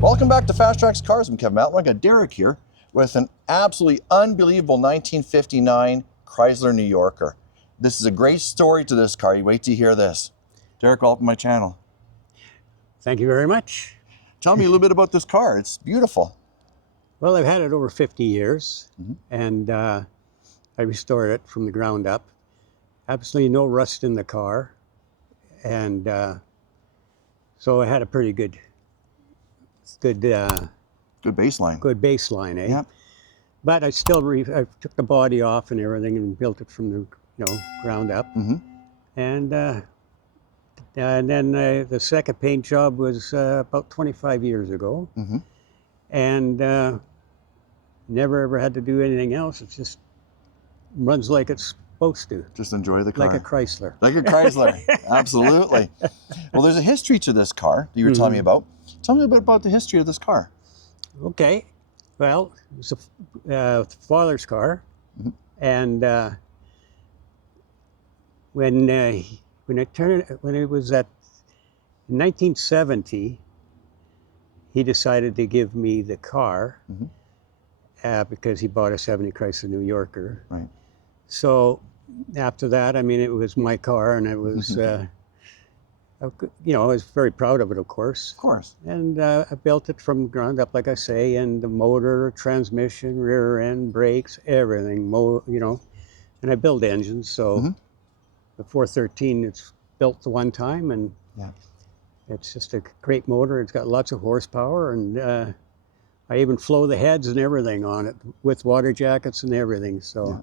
Welcome back to FasTrax Cars. I'm Kevin Matlo. I got Derek here with an absolutely unbelievable 1959 Chrysler New Yorker. This is a great story to this car. You wait to hear this. Derek, welcome to my channel. Thank you very much. Tell me a little bit about this car. It's beautiful. Well, I've had it over 50 years, and I restored it from the ground up. Absolutely no rust in the car, and so I had a pretty good baseline. Good baseline, eh? Yeah. But I still I took the body off and everything and built it from the ground up. And then the second paint job was about 25 years ago, and never ever had to do anything else. It just runs like it's supposed to. Just enjoy the car. Like a Chrysler. Like a Chrysler, absolutely. Well, there's a history to this car that you were telling me about. Tell me a bit about the history of this car. Okay, well, it was a father's car, and when it was at 1970, he decided to give me the car because he bought a 70 Chrysler New Yorker. Right. So after that, I mean, it was my car, and it was, I was very proud of it, of course. Of course. And I built it from the ground up, like I say, and the motor, transmission, rear end, brakes, everything, and I build engines, so the 413, it's built the one time, and it's just a great motor. It's got lots of horsepower, and I even flow the heads and everything on it with water jackets and everything, so.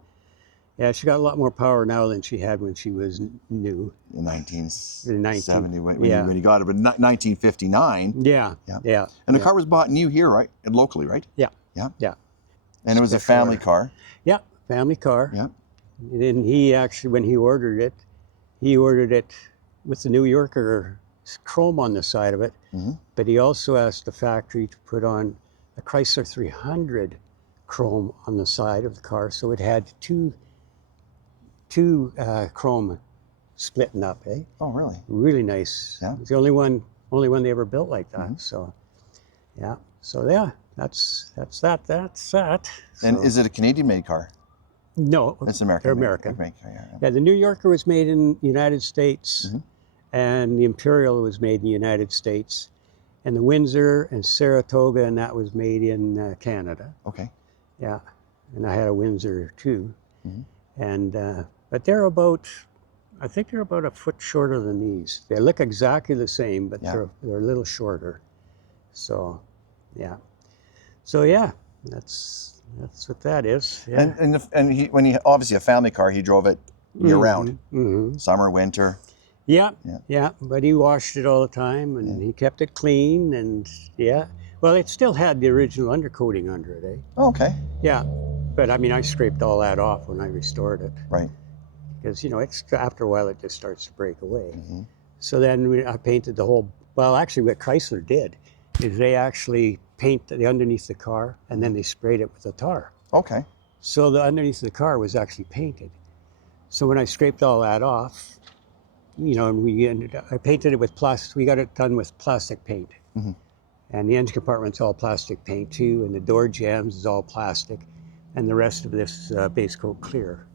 Yeah, she got a lot more power now than she had when she was new. In 1970, when you got it, but 1959. Yeah. And the car was bought new here, right? And locally, right? Yeah. And it was a family car. Yeah, family car. Yeah. And he actually, when he ordered it with the New Yorker chrome on the side of it, but he also asked the factory to put on a Chrysler 300 chrome on the side of the car, so it had two chrome splitting up, eh? Oh, really? Really nice. Yeah. It's the only one they ever built like that. So, yeah. So yeah, that's that. And is it a Canadian-made car? No, it's American. They're American. Yeah, the New Yorker was made in the United States, and the Imperial was made in the United States, and the Windsor and Saratoga, and that was made in Canada. Okay. Yeah, and I had a Windsor too, and but they're about, I think they're about a foot shorter than these. They look exactly the same, but they're a little shorter. So, yeah. So yeah, that's what that is. Yeah. And when he obviously a family car, he drove it year round, summer, winter. Yeah. But he washed it all the time, and he kept it clean, and well, it still had the original undercoating under it, eh? Oh, okay. Yeah, but I mean, I scraped all that off when I restored it. Right. Because it's after a while it just starts to break away. So then I painted the whole. Well, actually, what Chrysler did is they actually paint the underneath the car, and then they sprayed it with a tar. Okay. So the underneath of the car was actually painted. So when I scraped all that off, and I painted it with plastic. We got it done with plastic paint, and the engine compartment's all plastic paint too, and the door jambs is all plastic, and the rest of this base coat clear.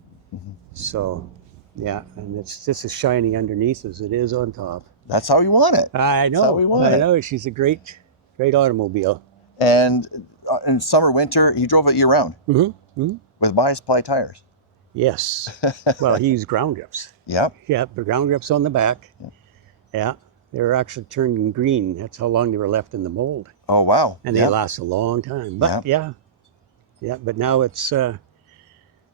So, yeah, and it's just as shiny underneath as it is on top. That's how you want it. I know. That's how we want it. I know. She's a great automobile. And in summer, winter, he drove it year round with bias ply tires. Yes. Well, he used ground grips. Yep. Yeah, the ground grips on the back. Yeah. They were actually turning green. That's how long they were left in the mold. Oh, wow. And they last a long time. But yeah, but now it's,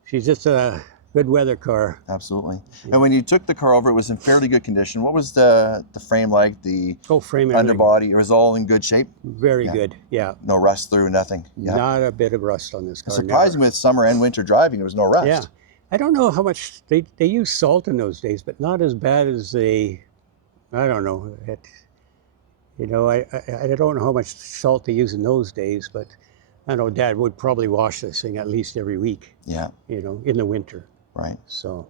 she's just a Good weather car. Absolutely. And when you took the car over, it was in fairly good condition. What was the frame like? The Frame and everything. underbody, it was all in good shape? Very good, yeah. No rust through, nothing? Yeah. Not a bit of rust on this car. Surprising with summer and winter driving, there was no rust. Yeah. I don't know how much, they used salt in those days, but not as bad as I don't know. I don't know how much salt they use in those days, but I know Dad would probably wash this thing at least every week. Yeah. In the winter. Right. So,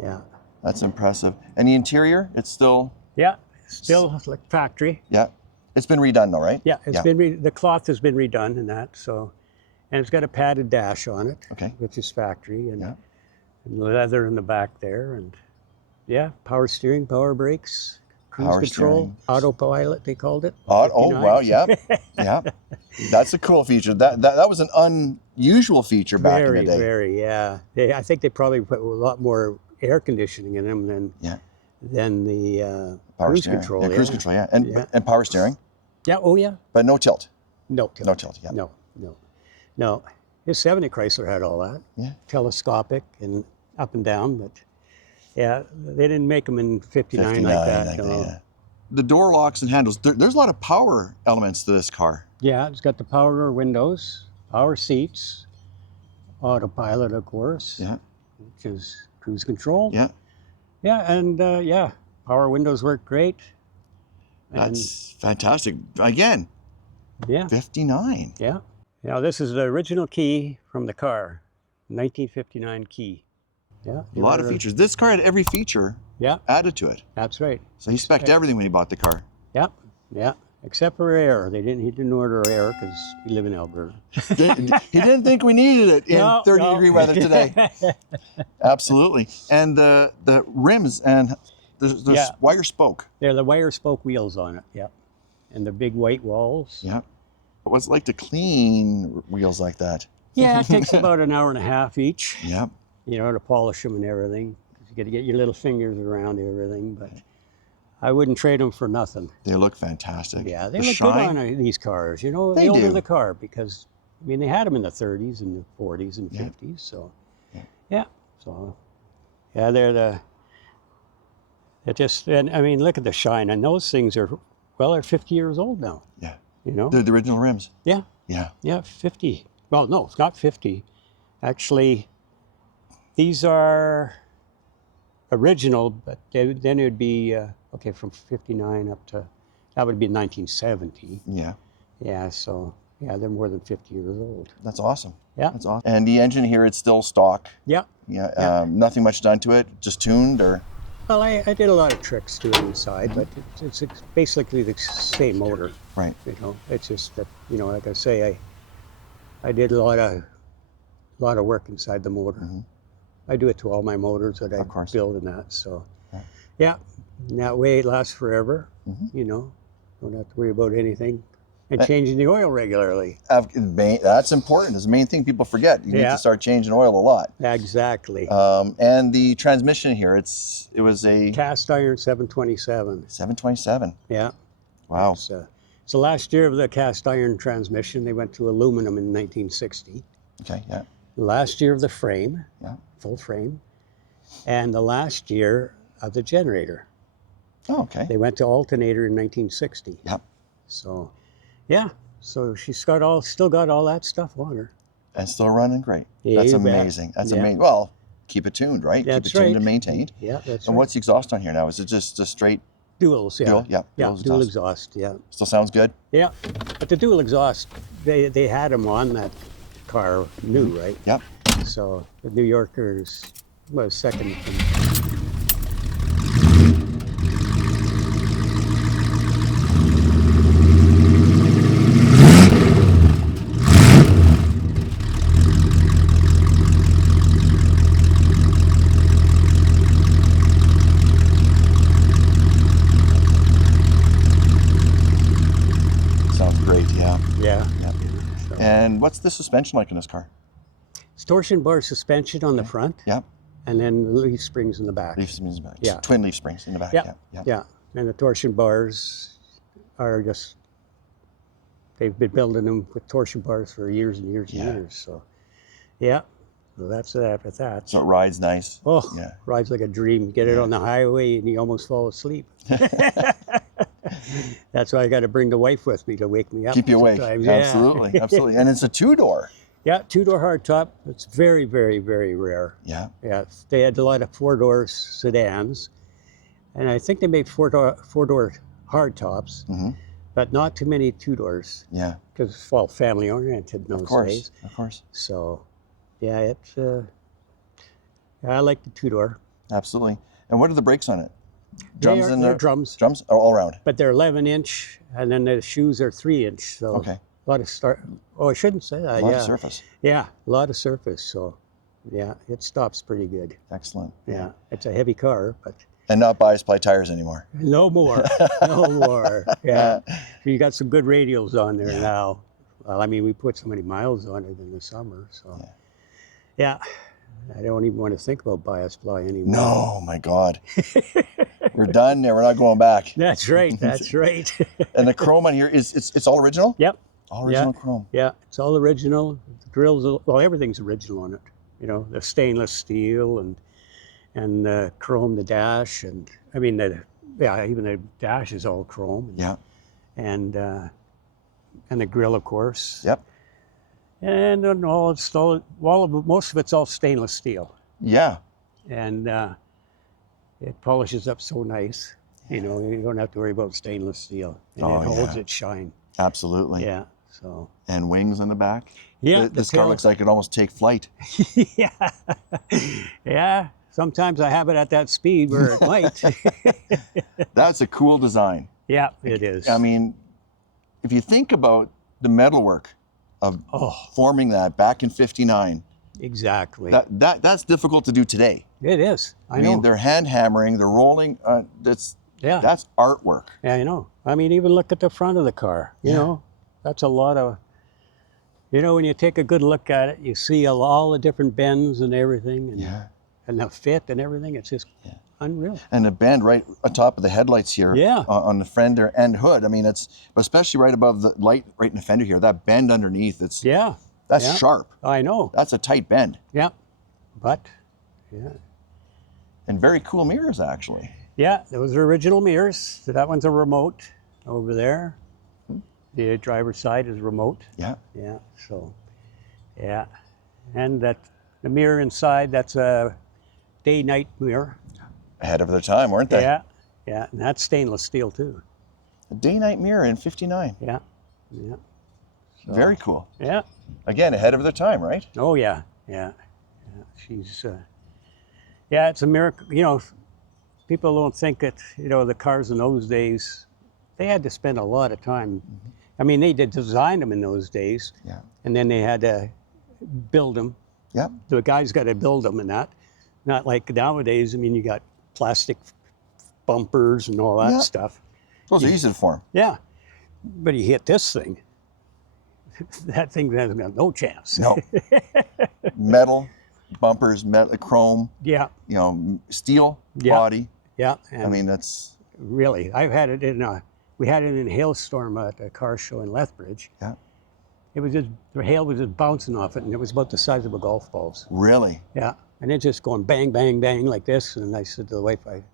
yeah. That's impressive. And the interior, it's still? Yeah, still like factory. Yeah. It's been redone though, right? Yeah, it's been the cloth has been redone and that, so, and it's got a padded dash on it, which is factory, and leather in the back there, and power steering, power brakes, cruise control, autopilot they called it. Oh wow, yeah, yeah. That's a cool feature. That was an unusual feature back in the day. Very, yeah. I think they probably put a lot more air conditioning in them than the cruise control. Cruise control, yeah. And power steering. Yeah, oh yeah. But no tilt. No tilt. No tilt, yeah. No. His 70 Chrysler had all that. Yeah. Telescopic and up and down, but yeah, they didn't make them in 59 like that. No. The door locks and handles, there's a lot of power elements to this car. Yeah, it's got the power windows, power seats, autopilot, of course. Yeah. Which is cruise control. Yeah. Yeah, and power windows work great. That's fantastic. Again, 59. Yeah. Now this is the original key from the car, 1959 key. Yeah. A lot of features. This car had every feature added to it. That's right. So he spec'd everything when he bought the car. Yeah. Yeah. Except for air. He didn't order air because we live in Alberta. He didn't think we needed it in 30-degree weather today. Absolutely. And the rims and the wire spoke. They're the wire spoke wheels on it, yeah. And the big white walls. Yeah. What's it like to clean wheels like that? Yeah, it takes about an hour and a half each. Yeah. To polish them and everything. You got to get your little fingers around everything, but I wouldn't trade them for nothing. They look fantastic. Yeah, they look good on these cars. The older the car, because they had them in the 30s and the 40s and 50s. So, look at the shine. And those things are, they're 50 years old now. Yeah. They're the original rims. Yeah. Yeah. Yeah, 50. Well, no, it's not 50. Actually, these are original, but then it would be, from 59 up to, that would be 1970. Yeah. Yeah, so, they're more than 50 years old. That's awesome. Yeah. That's awesome. And the engine here, it's still stock. Yeah. Yeah. Nothing much done to it, just tuned or? Well, I did a lot of tricks to it inside, but it's basically the same motor. Right. It's just that, like I say, I did a lot of work inside the motor. Mm-hmm. I do it to all my motors that I build and that. So, and that way it lasts forever. Mm-hmm. Don't have to worry about anything. And changing the oil regularly. That's important. It's the main thing people forget. You need to start changing oil a lot. Exactly. And the transmission here, it was a cast iron 727. 727. Yeah. Wow. So last year of the cast iron transmission, they went to aluminum in 1960. Okay. Yeah. Last year of the frame. Yeah. Full frame. And the last year of the generator. Oh, okay. They went to alternator in 1960. Yep. So. Yeah, so she's still got all that stuff on her. And still running great. That's amazing. That's amazing. Well, keep it tuned, right? That's keep it tuned and maintained. Yeah, that's right. And what's the exhaust on here now? Is it just a straight? Duals, yeah. Dual? Yeah, dual exhaust, yeah. Still sounds good? Yeah, but the dual exhaust, they had them on that car new, right? Yep. So the New Yorker was second. And what's the suspension like in this car? It's torsion bar suspension on the front. Yep. And then leaf springs in the back. Leaf springs in the back. Yeah. Twin leaf springs in the back. Yep. Yeah. And the torsion bars are just, they've been building them with torsion bars for years and years and years. So, yeah. So that's that with that. So it rides nice. Oh, Yeah. rides like a dream. Get it on the highway and you almost fall asleep. That's why I got to bring the wife with me to wake me up. Keep you awake. Sometimes. Absolutely, absolutely. And it's a two-door. Yeah, two-door hardtop. It's very, very, very rare. Yeah. Yeah, they had a lot of four-door sedans, and I think they made four-door hardtops, but not too many two-doors. Yeah. Because it's all family-oriented in those days. Of course. So, yeah, it's. I like the two-door. Absolutely. And what are the brakes on it? Drums in there? Drums. Drums? Oh, all around. But they're 11-inch, and then the shoes are 3-inch. So Okay. a lot of Oh, I shouldn't say that. A lot of surface. Yeah, a lot of surface. So, yeah, it stops pretty good. Excellent. Yeah, it's a heavy car, but And not biased ply tires anymore. no more, no more. Yeah, you got some good radials on there now. Well, I mean, we put so many miles on it in the summer, so yeah. I don't even want to think about bias ply anymore. No, my God. We're done there. We're not going back. That's right. That's right. And the chrome on here it's all original? Yep. All original chrome. Yeah, it's all original. The grills, well, everything's original on it. You know, the stainless steel and the chrome, the dash, and I mean, even the dash is all chrome. And the grill, of course. Yep. And most of it's all stainless steel. Yeah. And it polishes up so nice. You know, you don't have to worry about stainless steel. And it holds its shine. Absolutely. Yeah. So. And wings on the back. Yeah. This car looks like it almost take flight. Yeah. Yeah. Sometimes I have it at that speed where it might. That's a cool design. Yeah, it is. I mean, if you think about the metalwork of forming that back in '59. Exactly. That's difficult to do today. It is. I know. mean, they're hand hammering, they're rolling. That's artwork. Yeah, I know. I mean, even look at the front of the car. You know, that's a lot of. You know, when you take a good look at it, you see all the different bends and everything, and the fit and everything. It's just unreal. And the bend right on top of the headlights here, on the fender and hood. I mean, especially right above the light, right in the fender here. That bend underneath, that's sharp. I know. That's a tight bend. Yeah, but and very cool mirrors actually. Yeah, those are original mirrors. So that one's a remote over there. The driver's side is remote. Yeah. Yeah. So, yeah, and the mirror inside, that's a day-night mirror. Ahead of their time, weren't they? Yeah. Yeah, and that's stainless steel too. A day-night mirror in '59. Yeah. Yeah. So, very cool. Yeah. Again, ahead of their time, right? Oh yeah. Yeah. She's. Yeah, it's a miracle. You know, people don't think that the cars in those days, they had to spend a lot of time. I mean, they did design them in those days, and then they had to build them. Yeah. The guys got to build them, and not like nowadays. I mean, you got plastic bumpers and all that stuff. Those are easy to form. Yeah, but you hit this thing, that thing has got no chance. No. Metal bumpers, chrome. Yeah. You know, steel body. Yeah. I mean, that's really. I've had it we had it in a hailstorm at a car show in Lethbridge. Yeah. It was just, the hail was just bouncing off it, and it was about the size of a golf ball. Really? Yeah. And it just going bang, bang, bang like this. And I said to the wife, I'm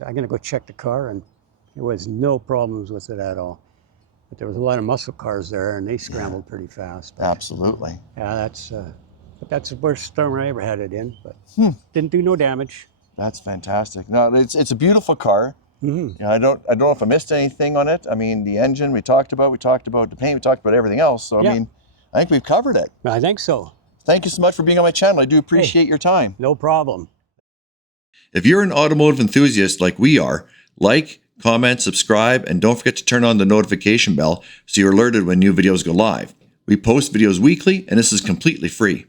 going to go check the car. And there was no problems with it at all. But there was a lot of muscle cars there, and they scrambled pretty fast. But, absolutely. Yeah, that's the worst storm I ever had it in. But didn't do no damage. That's fantastic. No, it's a beautiful car. Mm-hmm. I don't know if I missed anything on it. I mean, the engine we talked about the paint, we talked about everything else. So, I mean, I think we've covered it. I think so. Thank you so much for being on my channel. I do appreciate your time. No problem. If you're an automotive enthusiast like we are, like, comment, subscribe, and don't forget to turn on the notification bell so you're alerted when new videos go live. We post videos weekly, and this is completely free.